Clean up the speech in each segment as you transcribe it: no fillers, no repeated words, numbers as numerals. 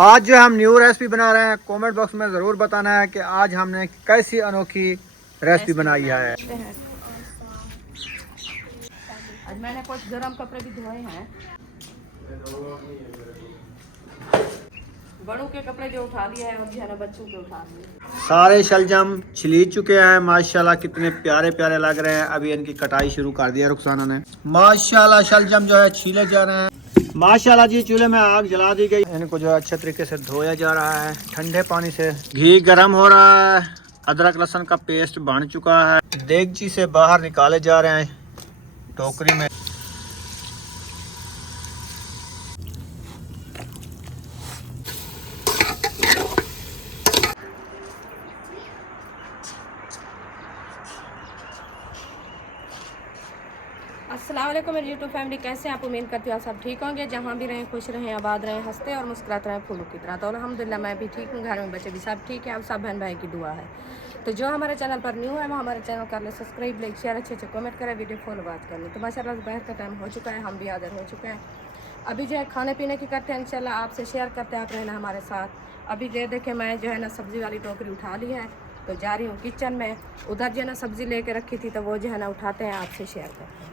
आज जो हम न्यू रेसिपी बना रहे हैं, कमेंट बॉक्स में ज़रूर बताना है कि आज हमने कैसी अनोखी रेसिपी बनाई है। आज मैंने कुछ गर्म कपड़े भी धोए हैं, बड़ों के कपड़े जो उठा लिए हैं और जो है ना बच्चों के उठा लिए। सारे शलजम छिली चुके हैं माशाल्लाह, कितने प्यारे प्यारे लग रहे हैं। अभी इनकी कटाई शुरू कर दिया रुखसाना ने। माशाल्लाह शलजम जो है छीले जा रहे हैं। माशाल्लाह जी, चूल्हे में आग जला दी गई। इनको जो है अच्छे तरीके से धोया जा रहा है ठंडे पानी से। घी गरम हो रहा है, अदरक लहसुन का पेस्ट बन चुका है। देगची से बाहर निकाले जा रहे हैं टोकरी में। अस्सलाम वालेकुम मेरी यूट्यूब फैमिली, कैसे हैं आप? उम्मीद करती हूँ आप सब ठीक होंगे। जहाँ भी रहें खुश रहें, आबाद रहें, हंसते और मुस्कुराते रहें फूलों की तरह। तो अल्हम्दुलिल्लाह मैं भी ठीक हूँ, घर में बच्चे भी सब ठीक है। आप सब बहन भाई की दुआ है। तो जो हमारे चैनल पर न्यू है वो हमारे चैनल कर ले सब्सक्राइब, लाइक शेयर, अच्छे कमेंट करें, वीडियो फॉलो बात कर लें। तो माशाल्लाह दोपहर का टाइम हो चुका है, हम भी हाजिर हो चुके हैं। अभी जो है खाने पीने की करते हैं, इंशाल्लाह आपसे शेयर करते हैं, आप रहना हमारे साथ। अभी ये देखें, मैं जो है ना सब्ज़ी वाली टोकरी उठा ली है, तो जा रही हूँ किचन में। उधर जो है ना सब्ज़ी लेके रखी थी, तो वो जो है ना उठाते हैं, आपसे शेयर करते हैं।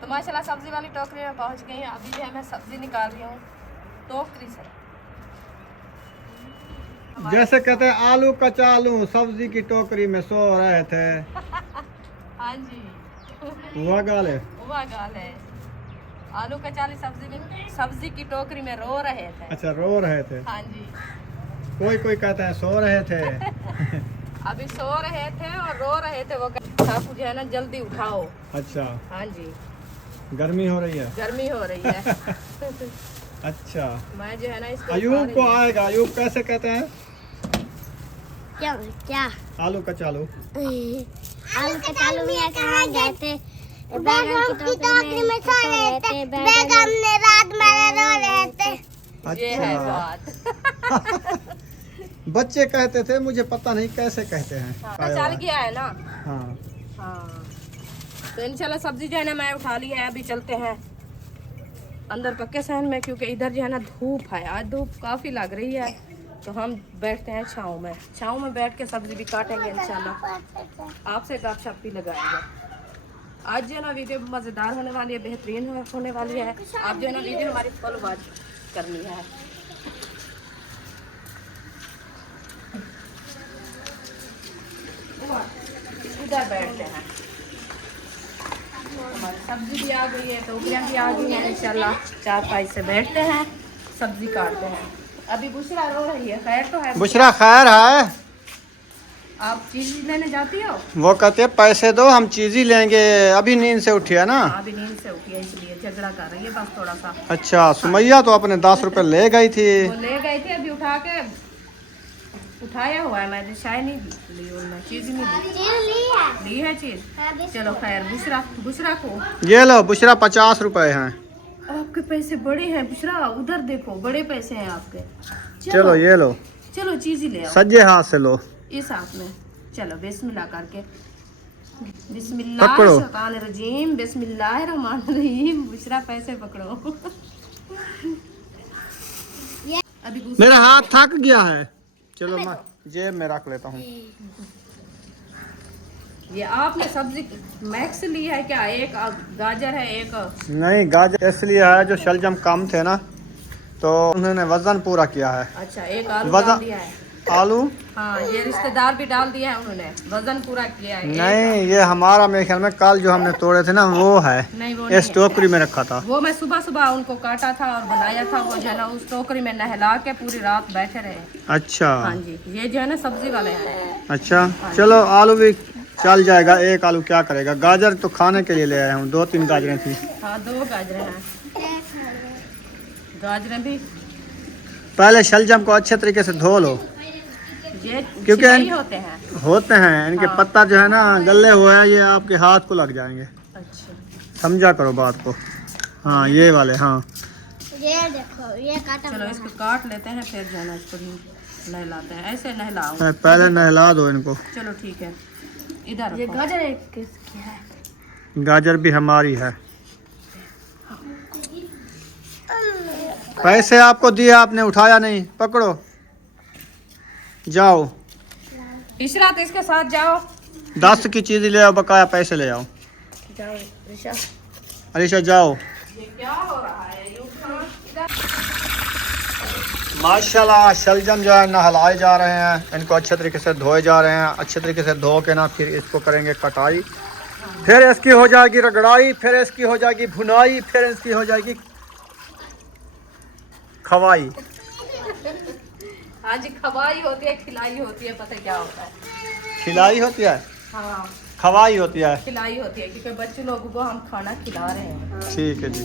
तो माशाल्लाह सब्जी वाली टोकरी में पहुंच गई हैं। अभी जो है मैं सब्जी निकाल रही हूँ टोकरी से। जैसे कहते हैं आलू कचालू सब्जी की टोकरी में सो रहे थे। हाँ जी, हुआ गाल है। हुआ गाल है। आलू कचाली सब्जी की टोकरी में रो रहे थे। अच्छा, रो रहे थे। हाँ जी, कोई कोई कहता है सो रहे थे। अभी सो रहे थे और रो रहे थे। वो साहब जो है ना जल्दी उठाओ। अच्छा, हाँ जी, गर्मी हो रही है। गर्मी हो रही है। अच्छा, मैं जो है ना इसको अयूब को आएगा। अयूब कैसे कहते हैं? क्या क्या आलू कचालू। आलू कचालू में कहाँ गए थे? बैगन की टोकरी में सो रहे थे। बैगन ने रात में रो रहे थे। ये है अच्छा, बात। बच्चे कहते थे, मुझे पता नहीं कैसे कहते हैं। चल गया है ना। हाँ, हाँ, तो इंशाल्लाह सब्जी जो है ना मैं उठा ली है। अभी चलते हैं अंदर पक्के सहन में, क्योंकि इधर जो है ना धूप है। आज धूप काफ़ी लग रही है, तो हम बैठते हैं छाँव में। छाँव में बैठ के सब्जी भी काटेंगे इंशाल्लाह, आपसे गपशप भी लगाएंगे। आज जो है ना वीडियो मज़ेदार होने वाली है, बेहतरीन होने वाली है। आप जो है ना वीडियो हमारी फॉलो बात करनी है। इधर बैठते हैं। हमारी सब्जी भी आ गई है, टोकरियाँ भी आ गई हैं। इंशाल्लाह चारपाई से बैठते हैं, सब्जी काटते हैं। अभी बुशरा रो रही है। खैर तो है बुशरा? खैर है। आप चीज़ लेने जाती हो? वो कहते हैं पैसे दो, हम चीज़ ही लेंगे। अभी नींद से उठी है ना? अभी नींद से उठी है, इसलिए झगड़ा कर रही है बस थोड़ा सा। अच्छा, सुमैया तो अपने 10 रुपए ले गई थी। वो ले गई थी, अभी उठा के उठाया हुआ है। मैंने शायद नहीं ली, उन्होंने चीज़ ही नहीं ली है चीज़। चलो खैर, बुशरा को ये लो बुशरा, 50 रुपए हैं। आपके पैसे बड़े हैं बुशरा, उधर देखो बड़े पैसे हैं आपके। चलो ये लो, चलो चीज़ ही ले आओ सज्जे हाथ से लो। इस हाथ में। चलो बिस्मिल्लाह करके, पकड़ो। बिस्मिल्लाहिर्रहमानिर्रहीम, बिस्मिल्लाहिर्रहमानिर्रहीम। बुशरा पैसे पकड़ो। अभी मेरा हाथ थक गया है। चलो मैं जेब में रख लेता हूँ। ये आपने सब्जी मैक्स ली है क्या? एक गाजर है, एक नहीं, गाजर इसलिए है जो शलजम कम थे ना, तो उन्होंने वजन पूरा किया है। अच्छा, एक आलू वजन- डाल दिया है। आलू हाँ, ये रिश्तेदार भी डाल दिया है उन्होंने, वजन पूरा किया है। नहीं, ये हमारा मेरे ख्याल में कल जो हमने तोड़े थे ना वो है। नहीं, वो इस टोकरी में रखा था। वो मैं सुबह सुबह उनको काटा था और बनाया था। वो जो है ना उस टोकरी में नहला के पूरी रात बैठे रहे। अच्छा। हाँ जी, ये जो है ना सब्जी वाले हैं। अच्छा, चलो आलू भी चल जाएगा। एक आलू क्या करेगा? गाजर तो खाने के लिए ले आया हूँ, 2-3 गाजरें थी। हाँ, 2 गाजरें हैं। गाजरें भी पहले शलजम को अच्छे तरीके से धो लो, ये क्योंकि छिपाई होते हैं। इनके हाँ। पत्ता जो है ना गले हुए हैं, ये आपके हाथ को लग जाएंगे। अच्छा, समझा करो बात को। हाँ, ये वाले। हाँ, ये देखो ये काटा चलो इसको काट लेते हैं, फिर जो है ना इसको नहलाते हैं। ऐसे नहलाओ, पहले नहला दो इनको। चलो ठीक है, इधर ये रखो। गाजर किसकी है? गाजर भी हमारी है। पैसे आपको दिए, आपने उठाया नहीं, पकड़ो जाओ। इशरात इसके साथ जाओ। 10 की चीज ले आओ, बकाया पैसे ले आओ। जाओ ऋषा। अलीशा जाओ। ये क्या हो रहा है? माशाल्लाह शलजम जो है नहलाए जा रहे हैं, इनको अच्छे तरीके से धोए जा रहे हैं। अच्छे तरीके से धो के ना फिर इसको करेंगे कटाई, फिर इसकी हो जाएगी रगड़ाई, फिर इसकी हो जाएगी भुनाई, फिर इसकी हो जाएगी खवाई। आज खवाई होती है, खिलाई होती है, पता क्या होता है? खिलाई होती है, हाँ खवाई होती है। खिलाई होती है, क्योंकि बच्चे लोगों को हम खाना खिला रहे हैं। ठीक है जी।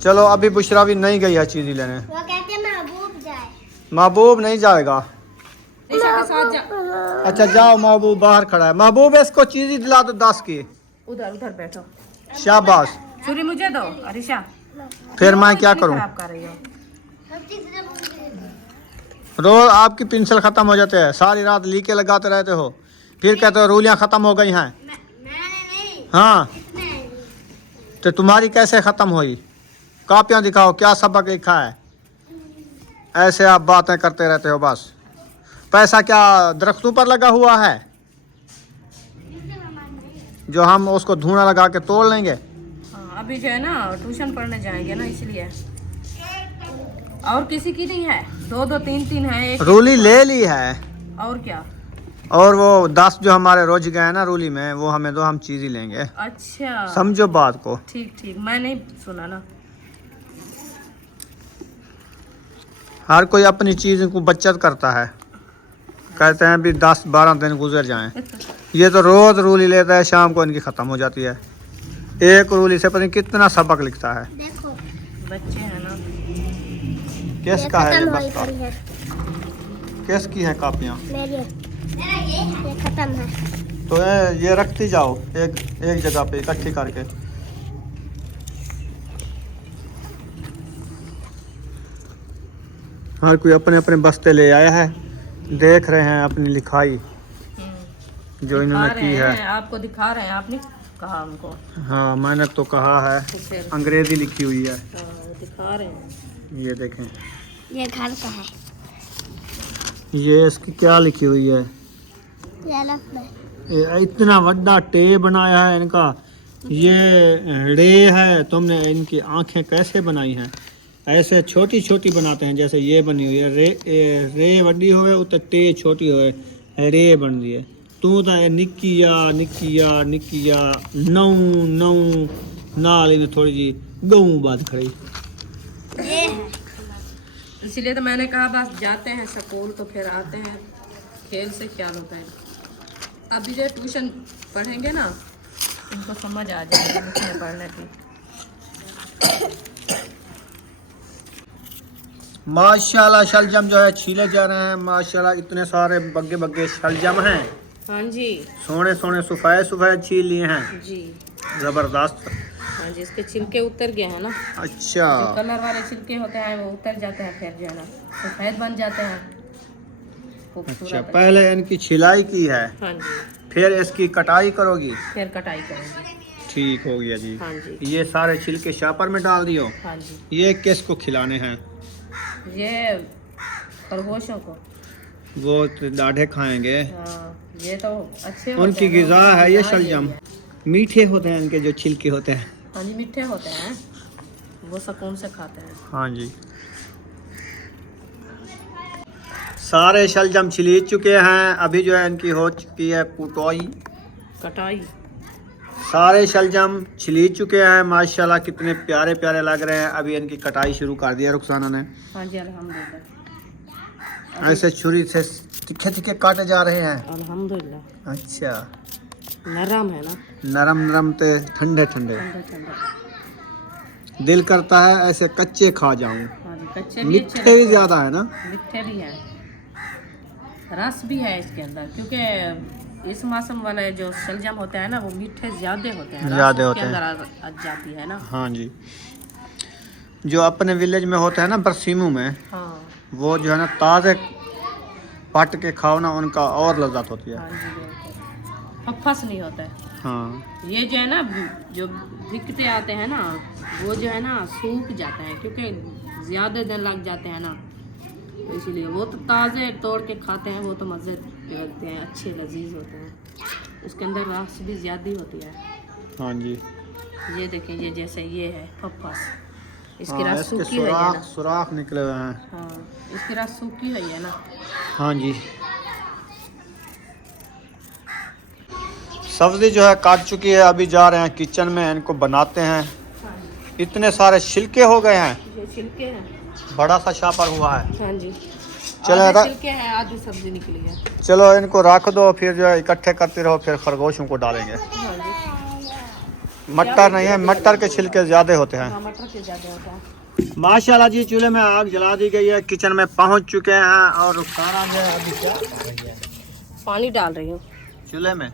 चलो अभी बुशरा भी नहीं गई है चीज़ी लेने। वो कहते हैं महबूब जाए। महबूब नहीं जाएगा। ऋषा के साथ जा। अच्छा जाओ, महबूब बाहर खड़ा है। महबूब इसको चीज़ी दिला दो 10 की। उधर उधर बैठो। शाबाश। छुरी मुझे दो ऋषा। फिर मैं क्या करूं? खराब कर रही हो। रोज आपकी पेंसिल खत्म हो जाते हैं, सारी रात लीके लगाते रहते हो, फिर कहते हो रूलियां खत्म हो गई हैं। मैंने नहीं, हाँ इसने। तो तुम्हारी कैसे खत्म हुई? कॉपियां दिखाओ, क्या सबक लिखा है? ऐसे आप बातें करते रहते हो बस। पैसा क्या दरख्तों पर लगा हुआ है जो हम उसको धुआं लगा के तोड़ लेंगे? हाँ, अभी जो है ना ट्यूशन पढ़ने जाएंगे ना, इसलिए। और किसी की नहीं है, 2-2 3-3 है। एक रूली ले ली है। और क्या? और वो 10 जो हमारे रोज गए ना रूली में, वो हमें दो, हम चीज़ ही लेंगे। अच्छा समझो बात को। ठीक ठीक, मैं नहीं सुना ना। हर कोई अपनी चीज़ को बचत करता है, कहते हैं भी 10-12 दिन गुजर जाएं। ये तो रोज़ रूली लेता है, शाम को इनकी ख़त्म हो जाती है। एक रूली से पता नहीं कितना सबक लिखता है। देखो बच्चे हैं ना। किसका है ये खत्म बस का? हुई है। किसकी है कापियाँ? मेरी ये खत्म है। तो ये रखती जाओ एक जगह पे इकट्ठी करके। हर कोई अपने अपने बस्ते ले आया है, देख रहे हैं अपनी लिखाई जो इन्होंने दिखा की रहे है। हैं, आपको दिखा रहे हैं, आपने कहा हमको। हाँ मैंने तो कहा है, तो फिर अंग्रेजी लिखी हुई है। दिखा रहे हैं। ये देखें, ये घर का है। ये इसकी क्या लिखी हुई है? ये लो मैं। ये इतना बड़ा टे बनाया है इनका। ये रे है, तुमने इनकी आंखें कैसे बनाई हैं? ऐसे छोटी छोटी बनाते हैं, जैसे ये बनी हुई है। रे बड़ी होवे उत टे छोटी होवे, रे बन रही है। तू तो निकिया निकिया निकिया नौ नौ नाल में थोड़ी जी गऊ बात खड़ी। ये है। इसीलिए तो मैंने कहा बस जाते हैं स्कूल तो फिर आते हैं, खेल से क्या होता है। अभी जो ट्यूशन पढ़ेंगे ना, इनको समझ आ जाएगा मुझे पढ़ने की। माशाल्लाह शलजम जो है छीले जा रहे हैं। माशाल्लाह इतने सारे बग्गे बग्गे शलजम हैं। हाँ जी सोने सोने सफ़ेद सफ़ेद छील लिए हैं, जी। ज़बरदस्त। हाँ जी, इसके छिलके उतर गए हैं ना। अच्छा जो कलर वाले छिलके होते हैं वो उतर जाते हैं, फिर जो है ना सफेद बन जाते हैं। खूबसूरत अच्छा, है। पहले इनकी छिलाई की है, हाँ जी, फिर इसकी कटाई करोगी। फिर कटाई करेंगे। ठीक हो गया जी। हाँ जी ये सारे छिलके शापर में डाल दियो। हाँ जी। ये किसको खिलाने हैं? ये खरगोशों को। वो तो दाढ़े खाएंगे, हाँ, ये तो अच्छे होते उनकी हैं ना, गिज़ा है ये गिज़ा शलजम। है। मीठे होते हैं इनके जो छिलके होते हैं। हाँ जी, मीठे होते हैं, वो सुकून से खाते हैं। हाँ जी। सारे शलजम छिली चुके हैं, अभी जो है इनकी हो चुकी है कुटाई। कटाई। सारे शलजम छिली चुके हैं। माशाल्लाह कितने प्यारे प्यारे लग रहे हैं। अभी इनकी कटाई शुरू कर दिया रुखसाना ने। हाँ जी अल्हम्दुलिल्लाह। ऐसे छुरी से तिखे तिखे काटे जा रहे हैं। अल्हम्दुलिल्लाह। अच्छा, नरम है ना, नरम नरम ते ठंडे ठंडे। ठंडा ठंडा। दिल करता है ऐसे कच्चे खा जाऊं। हाँ जी, कच्चे भी अच्छे मीठे भी लगते ज्यादा है ना? हैं, मीठे भी हैं, रस भी है इसके अंदर, क्योंकि इस मौसम वाले जो शलजम होते हैं ना वो मीठे ज्यादा होते हैं, रस ज्यादा उसके होते हैं। अंदर आ जाती है ना। हाँ जी। जो अपने विलेज में होते हैं ना बरसीमू में, हाँ वो जो है ना ताज़े पट के खाओ ना, उनका और लज्जत होती है। हाँ जी बिल्कुल, फफस नहीं होता है। हाँ ये जो है ना, जो बिकते आते हैं ना, वो जो है ना सूख जाते हैं, क्योंकि ज़्यादा दिन लग जाते हैं ना, तो इसीलिए वो तो ताज़े तोड़ के खाते हैं, वो तो मज़े के लगते हैं, अच्छे लजीज होते हैं, उसके अंदर रस भी ज़्यादा होती है। हाँ जी। ये देखें, ये जैसे ये है फफस, इसकी हाँ, रस इसके सूखी हुई है सुराख ना। सुराख निकले हुए हैं। हाँ, इसकी रस सूखी हुई है ना। हाँ जी। सब्जी जो है काट चुकी है, अभी जा रहे हैं किचन में, इनको बनाते हैं। हाँ इतने सारे छिलके हो गए हैं, जी, ये छिलके हैं। बड़ा सा शापर हुआ है। हाँ जी, चलो आधे छिलके हैं, आधी सब्जी निकली है। चलो इनको रख दो, फिर जो है इकट्ठे करते रहो, फिर खरगोशों को डालेंगे। हाँ जी, मटर नहीं है, मटर के छिलके ज्यादा होते हैं। हाँ मटर के ज़्यादा होता है। माशाल्लाह जी, चूल्हे में आग जला दी गई है, किचन में पहुंच चुके हैं और रुखसाना जो है अभी क्या कर रही है? पानी डाल रही हूँ चूल्हे में।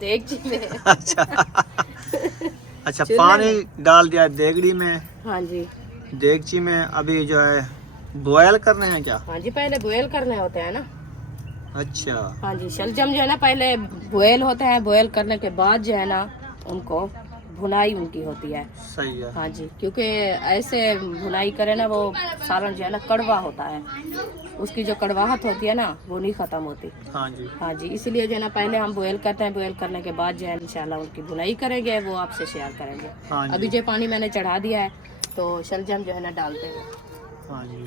देगची में। अच्छा अच्छा, चूल्हे पानी डाल दिया देगड़ी में, हाँ जी, देगची में। अभी जो है बॉयल करने हैं क्या? हाँ जी, पहले बॉयल करने होते हैं ना। अच्छा हाँ जी, शलजम जो है ना पहले बॉयल होते हैं, बॉयल करने के बाद जो है ना उनको भुनाई उनकी होती है। सही है। हाँ जी, क्योंकि ऐसे भुनाई करे ना, वो सालन जो है ना कड़वा होता है, उसकी जो कड़वाहट होती है ना वो नहीं ख़त्म होती। हाँ जी। हाँ जी, इसलिए जो है ना पहले हम बॉयल करते हैं, बॉयल करने के बाद जो है इंशाल्लाह उनकी भुनाई करेंगे, वो आपसे शेयर करेंगे। हाँ जी। अभी जो पानी मैंने चढ़ा दिया है, तो शलजम जो है ना डालते हैं। हाँ जी।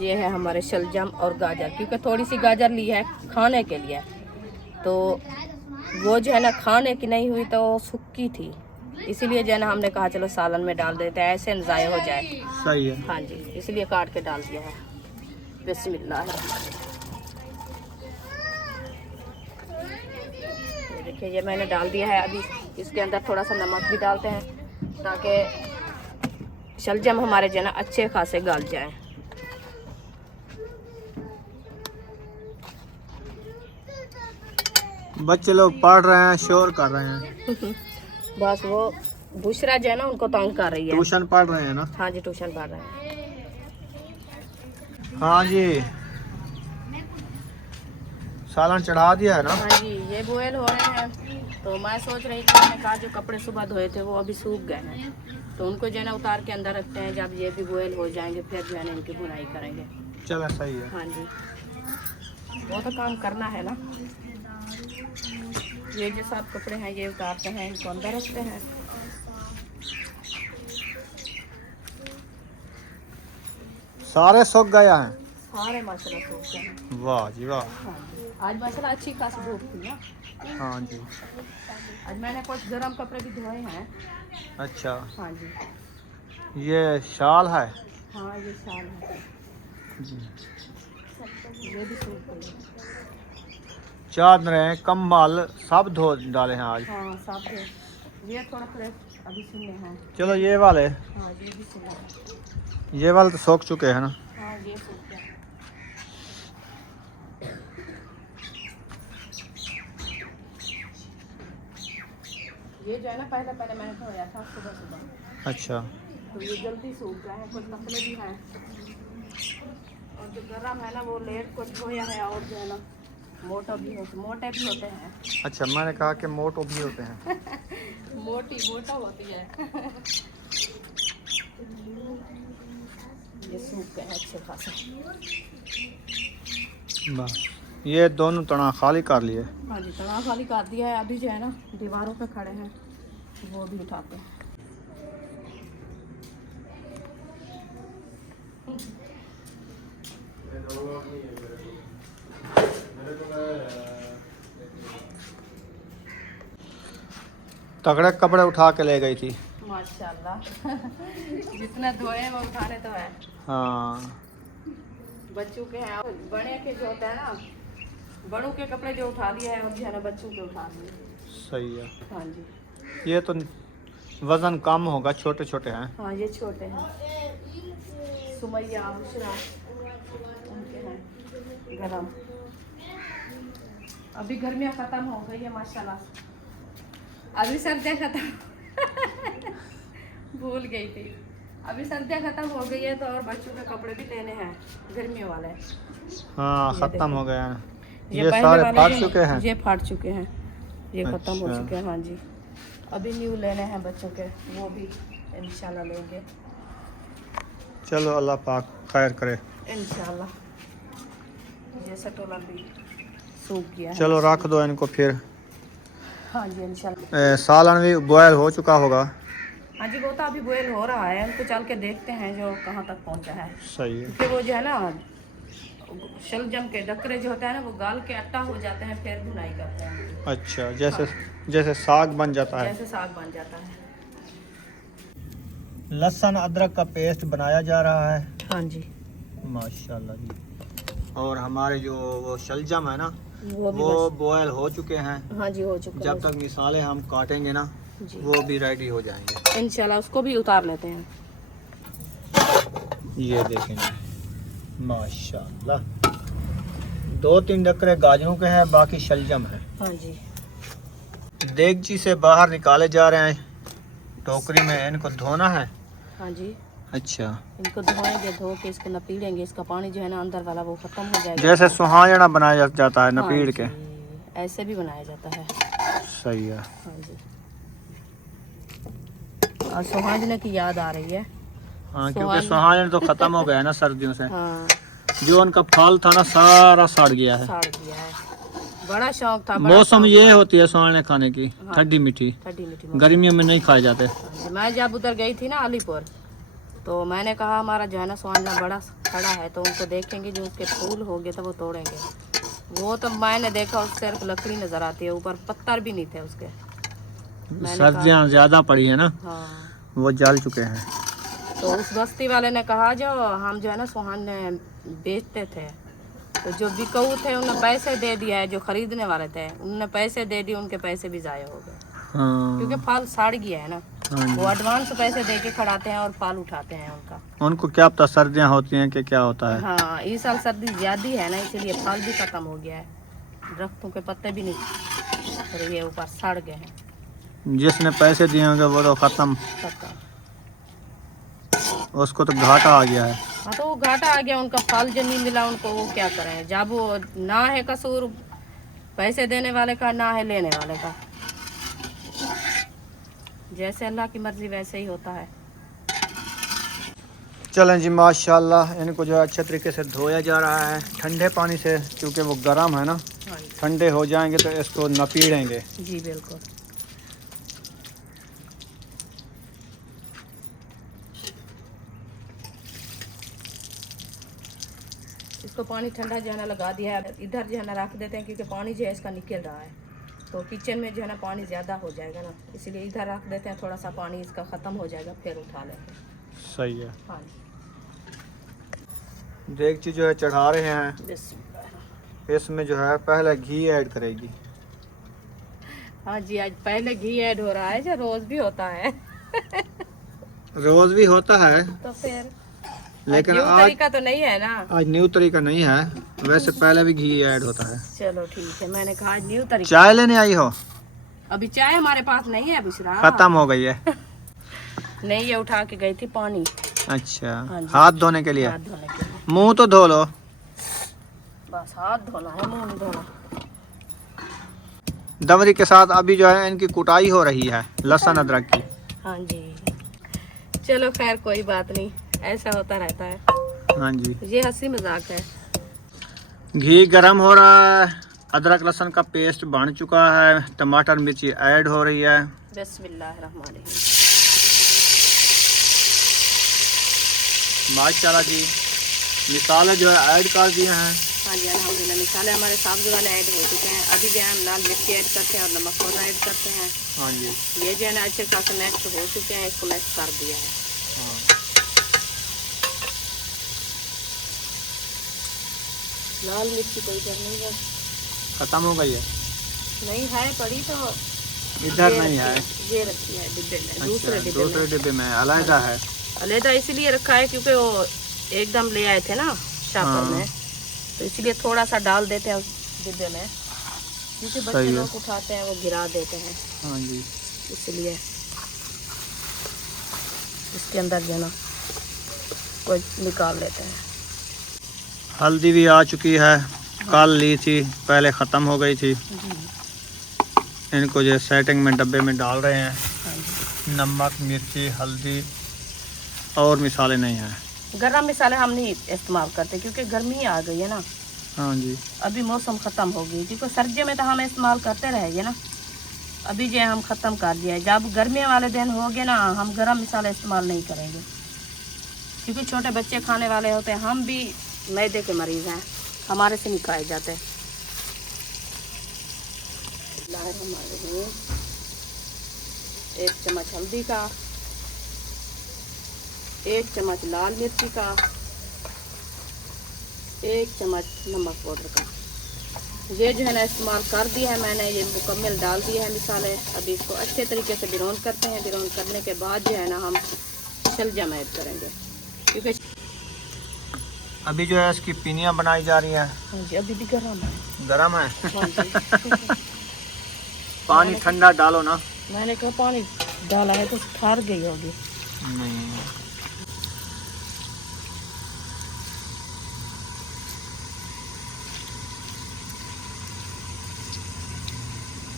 ये है हमारे शलजम और गाजर, क्योंकि थोड़ी सी गाजर ली है खाने के लिए, तो वो जो है ना खाने की नहीं हुई, तो सूखी थी, इसीलिए जो है ना हमने कहा चलो सालन में डाल देते हैं, ऐसे ज़ाया हो जाए। सही है। हाँ जी, इसलिए काट के डाल दिया है। बिस्मिल्लाह। ये देखिए, ये मैंने डाल दिया है। अभी इसके अंदर थोड़ा सा नमक भी डालते हैं, ताकि शलजम हमारे जो है ना अच्छे खासे गल जाए। बच्चे लोग पढ़ रहे हैं, शोर कर रहे हैं। बस वो बुशरा जो है ना उनको तंग कर रही है। ट्यूशन पढ़ रहे हैं ना? हाँ जी, ट्यूशन पढ़ रहे हैं। हाँ जी। सालन चढ़ा दिया है ना? हाँ जी, ये बॉयल हो रहे हैं, तो मैं सोच रही थी, मैंने कहा जो कपड़े सुबह धोए थे वो अभी सूख गए हैं, तो उनको जो है ना उतार के अंदर रखते हैं, जब ये भी बॉयल हो जाएंगे फिर जो है ना इनकी बुनाई करेंगे। चलो सही है। हाँ जी, वो तो काम करना है ना। ये जो सब कपड़े हैं ये उतारते हैं, इनको अंदर रखते हैं। सारे सूख गया है। सारे माशाल्लाह सूख गए हैं। वाह जी वाह। हाँ जी, आज माशाल्लाह अच्छी खासी धूप थी ना। हाँ जी। आज मैंने कुछ गर्म कपड़े भी धोए हैं। अच्छा, हाँ जी, ये शाल है। हाँ ये शाल है, जी। ये भी सूख गई है। चादरें कम्बल सब धो डाले हैं आज। हाँ साफ है। ये थोड़ा थोड़े अभी सुनने हैं। चलो ये वाले, हाँ ये भी सुना है। ये वाले तो सूख चुके हैं ना? हाँ ये सूख गया। ये जो है ना पहले पहले मैंने धोया था सुबह सुबह, अच्छा। तो ये जल्दी सूख गए हैं। कुछ कपड़े भी हैं, और जो गर्म है ना वो लेट कुछ धोया है, और जो है ना मोटे भी होते हैं। अच्छा, मैंने कहा कि मोटो भी होते हैं। मोटा होती है। ये सूख गए हैं अच्छे खासे। बस ये दोनों तना खाली कर लिए। हाँ जी, तनाव खाली कर दिया है। अभी जो है ना दीवारों पे खड़े हैं, वो भी उठाते हैं। तगड़े कपड़े उठा के ले गई थी। माशाल्लाह। जितना धोए हैं वो उठाने तो है। हाँ। बच्चों के हैं, बड़े के जो होता है ना, बड़ों के कपड़े जो उठा लिए हैं, और जो है ना बच्चों के उठा लिए। सही है। हाँ जी, ये तो वजन कम होगा, छोटे छोटे हैं। हाँ ये छोटे हैं। सुमैया बुशरा उनके हैं गरम। अभी गर्मियाँ ख़त्म हो गई है माशाल्लाह, अभी सर्दियाँ ख़त्म। भूल गई थी। अभी सर्दियाँ खत्म हो गई है तो और बच्चों के कपड़े भी लेने हैं गर्मियों वाले। हाँ खत्म हो गया है। ये ये पहले सारे वाले फाट जो चुके हैं। ये फाट चुके हैं, ये खत्म हो अच्छा। चुके हैं। हाँ जी, अभी न्यू लेने हैं बच्चों के, वो भी इंशाल्लाह लेंगे। चलो अल्लाह पाक खैर करे। इंशाल्लाह। जैसा टोला भी सूख गया है। चलो रख दो इनको फिर। हाँ जी इंशाल्लाह। सालन भी बॉयल हो चुका होगा। हाँ जी, वो तो अभी बॉयल हो रहा है, उनको चल के देखते हैं जो कहाँ तक पहुँचा है। सही है। क्योंकि वो जो है ना शलजम के डकरे जो होते हैं ना, वो गाल के आटा हो जाते हैं, फिर बुनाई करते हैं। अच्छा, जैसे साग बन जाता है। जैसे साग बन जाता है। लहसुन अदरक का पेस्ट बनाया जा रहा है। हाँ जी, माशाल्लाह जी। और हमारे जो वो शलजम है ना, वो भी वो बॉयल हो चुके हैं। हाँ जी हो चुका जब तक मिसाले हम काटेंगे ना, जी वो भी रेडी हो जाएंगे। इंशाल्लाह। उसको भी उतार लेते हैं। ये देखेंगे माशाल्लाह। 2-3 डकरे गाजरों के हैं, बाकी शलजम है। हाँ जी, देगची से बाहर निकाले जा रहे हैं। टोकरी में इनको धोना है। हाँ जी, अच्छा, इनको धोएंगे, धो के इसको नपीड़ेंगे। इसका पानी जो है ना अंदर वाला वो खत्म हो जाएगा। जैसे सुहाजना बनाया जाता है हाँ नपीड़ के। जी, ऐसे भी बनाया जाता है। सही है। हाँ जी। और सुहाजने की याद आ रही है। हाँ, क्योंकि सुहाजना तो खत्म हो गया है ना सर्दियों से। हाँ, जो उनका फल था ना, सारा सड़ गया है। साड़ दिया है। बड़ा शौक था। बड़ा मौसम शौक ये था। होती है सुहाने खाने की, हाँ। ठंडी मीठी। ठंडी मीठी। गर्मियों में नहीं खाए जाते। मैं जब उधर गई थी ना अलीपुर, तो मैंने कहा हमारा जो है ना सुहाना बड़ा खड़ा है, तो उनको देखेंगे, जो उसके फूल होंगे तो वो तोड़ेंगे। वो तो मैंने देखा, उस सिर्फ लकड़ी नजर आती है, ऊपर पत्थर भी नहीं थे उसके। सर्दियाँ ज्यादा पड़ी है ना, हाँ, वो जल चुके हैं। तो उस बस्ती वाले ने कहा जो हम जो है ना सुहाने बेचते थे, तो जो बिकाऊ थे उन्हें पैसे दे दिया है, जो खरीदने वाले थे उन्होंने पैसे दे दिए, उनके पैसे भी जाया हो गए। हाँ, क्योंकि फल सड़ गया है ना। हाँ जी। वो एडवांस पैसे दे के खड़ाते हैं और फल उठाते हैं उनका। उनको क्या पता सर्दियाँ होती हैं कि क्या होता है। हाँ, इस साल सर्दी ज्यादा है ना, इसलिए फल भी खत्म हो गया है। दरख्तों के पत्ते भी नहीं रहे, ऊपर सड़ गए हैं। जिसने पैसे दिए होंगे वो तो खत्म, उसको तो घाटा आ गया है। हाँ, तो वो घाटा आ गया, उनका फल जो नहीं मिला उनको, वो क्या करें। जब वो ना है कसूर पैसे देने वाले का, ना है लेने वाले का। जैसे अल्लाह की मर्जी वैसे ही होता है। चलें जी, माशाल्लाह इनको जो है अच्छे तरीके से धोया जा रहा है ठंडे पानी से, क्योंकि वो गर्म है ना। हाँ जी, ठंडे हो जाएंगे तो इसको नपीड़ेंगे। जी बिल्कुल। इसको पानी ठंडा जो है ना लगा दिया है, इधर जो है ना रख देते हैं, क्योंकि पानी जो है इसका निकल रहा है, तो किचन में जो है ना पानी ज़्यादा हो जाएगा ना, इसलिए इधर रख देते हैं। थोड़ा सा पानी इसका ख़त्म हो जाएगा, फिर उठा लेंगे। सही है। हाँ जी, देगची जो है चढ़ा रहे हैं। बिस्मिल्लाह। इसमें जो है पहले घी ऐड करेगी। हाँ जी, आज पहले घी ऐड हो रहा है, जो रोज़ भी होता है। रोज भी होता है, तो फिर लेकिन न्यू आज तरीका तो नहीं है ना। आज न्यू तरीका नहीं है, वैसे पहले भी घी ऐड होता है। चलो ठीक है, मैंने कहा आज न्यू तरीका। चाय लेने आई हो? अभी चाय हमारे पास नहीं है बुशरा, खत्म हो गई है। नहीं, ये उठा के गई थी पानी। अच्छा, हाँ जी। हाथ धोने के लिए। हाथ धोने के लिए। मुंह तो धो लो। बस हाथ धोना है, मुंह नहीं धोना। दवरी के साथ अभी जो है इनकी कुटाई हो रही है लहसुन अदरक की। हाँ जी, चलो खैर कोई बात नहीं, ऐसा होता रहता है। हाँ जी, ये हंसी मजाक है। घी गरम हो रहा है, अदरक लहसुन का पेस्ट बन चुका है, टमाटर मिर्ची ऐड हो रही है। बिस्मिल्लाहिर्रहमानिर्रहीम। माशाल्लाह जी, मिसाले जो है ऐड कर दिए हैं। हाँ जी, अल्हम्दुलिल्लाह मिसाले हमारे सब्ज़ वाले ऐड हो चुके हैं। अभी जो है हम लाल मिर्ची ऐड करते हैं और नमक पाउडर ऐड करते हैं। हाँ जी, ये जो है ना अच्छे खासे मैक्स हो चुके हैं, इसको मैक्स कर दिया है। हाँ। लाल मिर्ची कोई इधर नहीं है, खत्म हो गई है। नहीं है पड़ी तो इधर ये नहीं है। रखी ये रखी है डिब्बे में, अच्छा, दूसरे डिब्बे दूसरे में। डिब्बे में अलग है। अलहदा इसलिए रखा है क्योंकि वो एकदम ले आए थे ना शापर हाँ। में, तो इसलिए थोड़ा सा डाल देते हैं उस डिब्बे में, क्योंकि सही बच्चे है। लोग उठाते हैं वो गिरा देते हैं, हाँ जी, इसलिए। इसके अंदर जो है ना को निकाल लेते हैं। हल्दी भी आ चुकी है, कल ली थी, पहले ख़त्म हो गई थी। इनको जो सेटिंग में डब्बे में डाल रहे हैं। नमक, मिर्ची, हल्दी और मिसाले नहीं हैं। गरम मसाले हम नहीं इस्तेमाल करते क्योंकि गर्मी आ गई है ना। हाँ जी, अभी मौसम ख़त्म हो गई, क्योंकि सर्दियों में तो हम इस्तेमाल करते रहेंगे ना। अभी जो है हम ख़त्म कर दिया है। जब गर्मी वाले दिन हो गए ना, हम गरम मसाले इस्तेमाल नहीं करेंगे क्योंकि छोटे बच्चे खाने वाले होते हैं। हम भी मैदे के मरीज़ हैं, हमारे से नहीं खाए जाते। एक चम्मच हल्दी का, 1 चम्मच लाल मिर्ची का, 1 चम्मच नमक पाउडर का। ये जो है ना इस्तेमाल कर दिया है मैंने, ये मुकम्मल डाल दिया है मिसाले। अभी इसको अच्छे तरीके से बिरौन करते हैं। बिरौन करने के बाद जो है ना हम शलजम ऐड करेंगे क्योंकि अभी जो है इसकी पिनियाँ बनाई जा रही हैं। हाँ जी, अभी भी गर्म है। गरम है। हाँ जी। पानी ठंडा डालो ना। मैंने कहा पानी डाला है तो ठहर गई होगी। नहीं,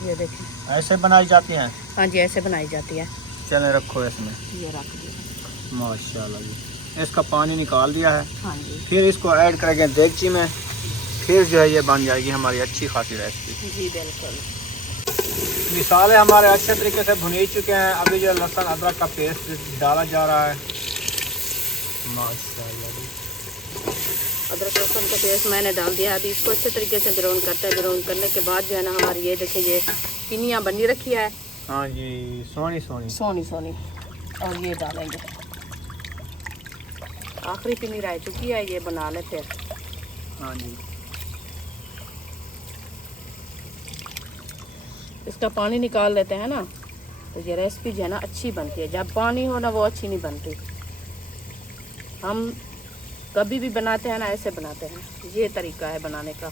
ये देखिए, ऐसे बनाई जाती हैं। हाँ जी ऐसे बनाई जाती है। चलें, रखो इसमें। ये रख दिया। माशाल्लाह जी, इसका पानी निकाल दिया है। हाँ जी फिर इसको ऐड करेंगे देगची में। फिर जो है ये बन जाएगी हमारी अच्छी खासी रेसिपी। जी बिल्कुल। मिसाले हमारे अच्छे तरीके से भुनी चुके हैं। अभी जो लहसुन अदरक का पेस्ट डाला जा रहा है। माशाल्लाह जी, अदरक लहसुन का पेस्ट मैंने डाल दिया। अभी इसको अच्छे तरीके से ब्राउन करते हैं। ब्राउन करने के बाद जो है ना हमारी ये देखिए ये पिनियाँ बनी रखी है। हाँ जी, सोनी सोनी सोनी सोनी। और ये डालेंगे, आखिरी पिनी रह चुकी है, ये बना ले फिर। हाँ जी, इसका पानी निकाल लेते हैं ना, तो ये रेसिपी जो है ना अच्छी बनती है। जब पानी हो ना वो अच्छी नहीं बनती। हम कभी भी बनाते हैं ना ऐसे बनाते हैं, ये तरीका है बनाने का।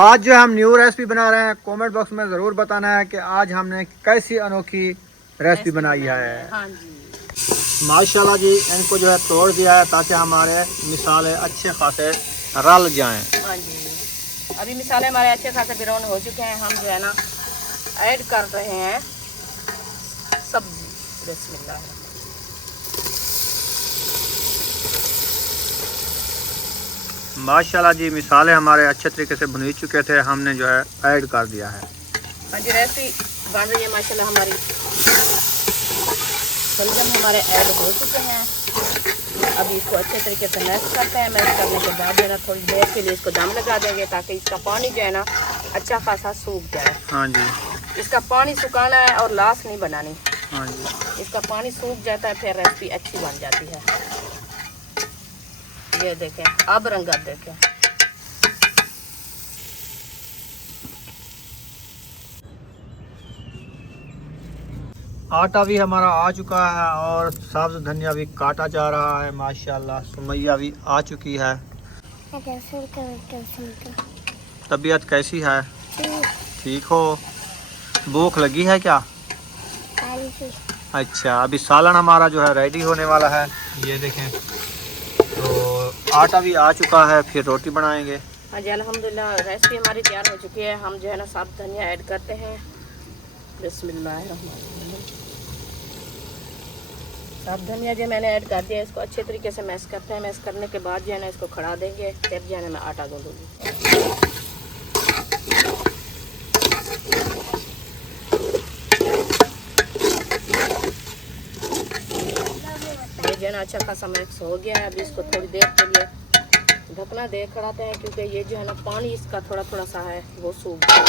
आज जो हम न्यू रेसिपी बना रहे हैं, कमेंट बॉक्स में ज़रूर बताना है कि आज हमने कैसी अनोखी रेसिपी बनाई है। हाँ जी, माशाल्लाह जी, इनको जो है तोड़ दिया है ताकि हमारे मिसाले अच्छे खासे रल जाएं। हाँ जी। अभी मिसाले हमारे अच्छे खासे ब्राउन हो चुके हैं। हम जो है ना ऐड कर रहे हैं सब्जी। बिस्मिल्लाह। माशाल्लाह जी, मिसाले हमारे अच्छे तरीके से भुन चुके थे, हमने जो है ऐड कर दिया है। हाँ जी, रेसिपी बन रही है माशाल्लाह। हमारी शलजम हमारे ऐड हो चुके हैं। अभी इसको अच्छे तरीके से मैश करते हैं। मैश करने के बाद जो है ना थोड़ी देर के लिए इसको दम लगा देंगे ताकि इसका पानी जो है ना अच्छा खासा सूख जाए। हाँ जी, इसका पानी सुखाना है और लाश नहीं बनानी। हाँ जी, इसका पानी सूख जाता है फिर रेसिपी अच्छी बन जाती है। ये देखें, अब रंगत देखें। आटा भी हमारा आ चुका है और सब्ज धनिया भी काटा जा रहा है। माशाल्लाह, सुमैया भी आ चुकी है। तबीयत कैसी है? ठीक हो? भूख लगी है क्या? अच्छा, अभी सालन हमारा जो है रेडी होने वाला है। ये देखें, तो आटा भी आ चुका है, फिर रोटी बनाएंगे। हाँ जी, अल्हम्दुलिल्लाह रेसिपी हमारी तैयार हो चुकी है। हम जो है ना साबुत धनिया ऐड करते हैं। बिस्मिल्लाहिर्रहमानिर्रहीम। साबुत धनिया जो मैंने ऐड कर दिया, इसको अच्छे तरीके से मैश करते हैं। मैश करने के बाद जो है ना इसको खड़ा देंगे, फिर जो है ना मैं आटा गूंदूंगी। ये जो है ना अच्छा खासा मिक्स हो गया है। अभी इसको थोड़ी देर के लिए ढकना दे खड़ाते हैं क्योंकि ये जो है ना पानी इसका थोड़ा थोड़ा सा है वो सूख गया।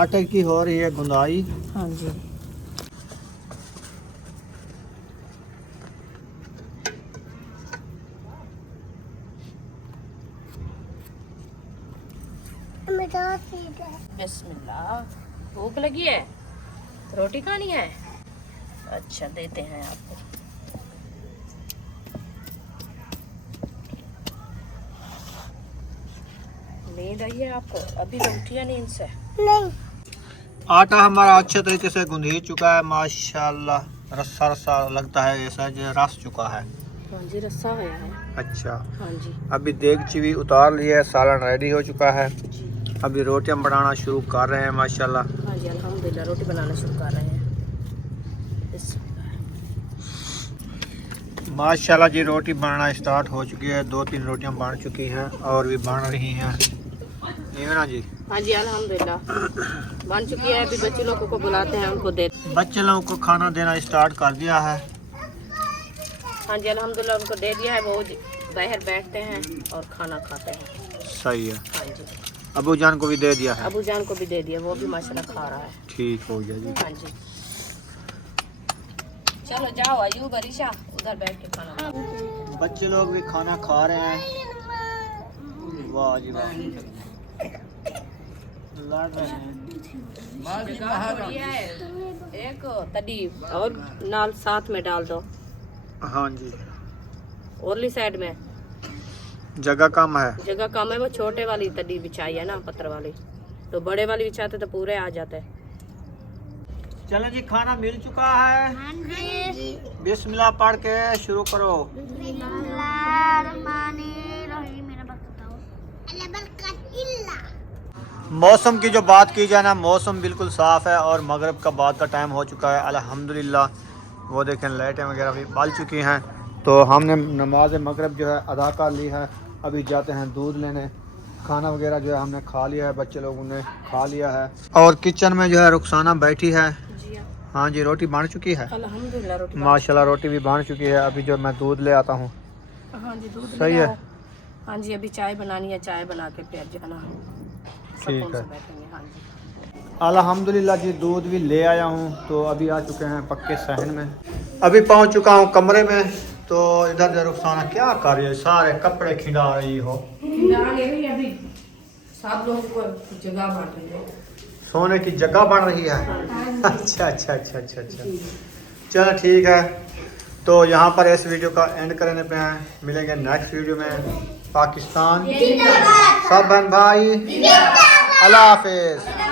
आटे की हो रही है गुंदाई। हाँ जी, बिस्मिल्लाह। भूख लगी है? रोटी खानी है? अच्छा, देते हैं आपको। नींद आई है आपको? अभी तो उठिया नींद से? नहीं। आटा हमारा अच्छे तरीके से गूंद चुका है। माशाल्लाह, रस्सा रस्सा लगता है, ऐसा जो रस चुका है। हाँ जी, रस्सा होया है। अच्छा, हाँ जी अभी देगची भी उतार लिया है, सालन रेडी हो चुका है। जी। अभी रोटियां बनाना शुरू कर रहे हैं माशाल्लाह। हाँ जी, अल्हम्दुलिल्लाह रोटी बनाना शुरू कर रहे हैं। माशाल्लाह जी, रोटी बनना स्टार्ट हो चुकी है। 2-3 रोटियां बन चुकी हैं और भी बन रही हैं, ये ना जी। हाँ जी, अल्हम्दुलिल्लाह बन चुकी है। अभी बच्चे लोगों को बुलाते हैं, उनको दे। बच्चे लोगों को खाना देना स्टार्ट कर दिया है। हाँ जी, अल्हम्दुलिल्लाह उनको दे दिया है। वो बाहर बैठते हैं और खाना खाते हैं। सही है। हाँ जी, अबू जान को भी दे दिया है। अबू जान को भी दे दिया, वो भी माशाल्लाह खा रहा है। ठीक हो गया जी। हाँ जी, चलो जाओ अयूब अरीशा उधर बैठ के खाना खाओ। बच्चे लोग भी खाना खा रहे हैं। वाह जी वाह, लड़ रहे हैं। एक तड़ी और नाल साथ में डाल दो। हाँ जी, ओरली साइड में जगह कम है। जगह कम है। वो छोटे वाली तड़ी बिछाई है ना, पत्थर वाली, तो बड़े वाली बिछाते तो पूरे आ जाते। चलो जी, खाना मिल चुका है। हाँ जी। बिस्मिल्लाह पढ़ के शुरू करो। मौसम की जो बात की जाए ना, मौसम बिल्कुल साफ़ है और मगरिब का बाद का टाइम हो चुका है अल्हम्दुलिल्लाह। वो देखें लाइटें वगैरह भी बल चुकी हैं। तो हमने नमाज मगरिब जो है अदा कर ली है। अभी जाते हैं दूध लेने। खाना वगैरह जो है हमने खा लिया है, बच्चे लोगों ने खा लिया है। और किचन में जो है रुखसाना बैठी है। जी हाँ जी, रोटी बन चुकी है अल्हम्दुलिल्लाह रोटी माशाल्लाह, रोटी भी बन चुकी है। अभी जो मैं दूध ले आता हूँ। हाँ जी, दूध सही ले है। आओ। हाँ जी, अभी चाय बनानी है, चाय बना के फिर जो है ना ठीक है। बैठेंगे। हाँ जी, अल्हम्दुलिल्लाह जी, दूध भी ले आया हूँ। तो अभी आ चुके हैं पक्के सहन में। अभी पहुँच चुका हूँ कमरे में। तो इधर जो रुखसाना क्या कर रही है, सारे कपड़े खिंडा रही हो। अभी सब लोगों को जगह बांट रही है। सोने की जगह बन रही है। अच्छा अच्छा अच्छा अच्छा अच्छा, चलो ठीक है। तो यहाँ पर इस वीडियो का एंड करने पे हैं। मिलेंगे नेक्स्ट वीडियो में। पाकिस्तान सब बहन भाई, अल्लाह हाफिज़।